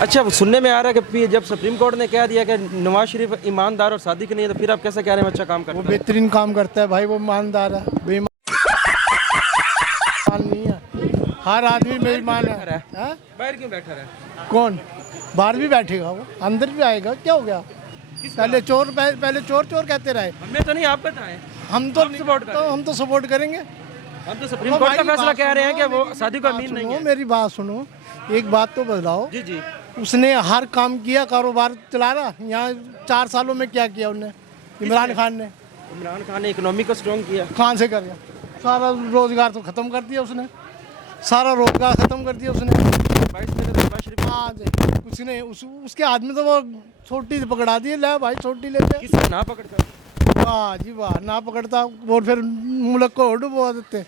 अच्छा, सुनने में आ रहा है कि जब सुप्रीम कोर्ट ने कह दिया कि नवाज शरीफ ईमानदार और सादिक नहीं है, तो फिर आप कैसे कह रहे हैं अच्छा काम वो करता है? बेहतरीन काम करता है भाई, वो ईमानदार है, बेईमान नहीं है। हर आदमी बेईमान है। हाँ? बाहर क्यों बैठा रहा है? कौन बाहर भी बैठेगा, वो अंदर भी आएगा, क्या हो गया? पहले चोर चोर कहते रहे। हमें तो नहीं, आप बताएं। हम तो सपोर्ट करेंगे। हम तो सुप्रीम कोर्ट का फैसला कह रहे हैं कि वो सादिक को बात अमीन नहीं सुनो, है। मेरी बात सुनो, एक बात तो बताओ। जी जी। उसने हर काम किया, कारोबार चला रहा। यहाँ 4 सालों में क्या किया उन्होंने? इमरान खान ने इमरान खान ने इकोनॉमी को स्ट्रॉन्ग किया। कहाँ से कर गया? सारा रोजगार तो खत्म कर दिया उसने, सारा रोजगार खत्म कर दिया उसने। 22 में तो नवाज शरीफ हाँ कुछ नहीं, उसके हाथ में तो वो छोटी पकड़ा दी, ले भाई छोटी ले ले। किसी ना पकड़ता। वाह जी वाह, ना पकड़ता और फिर मुल्क को डुबो देते।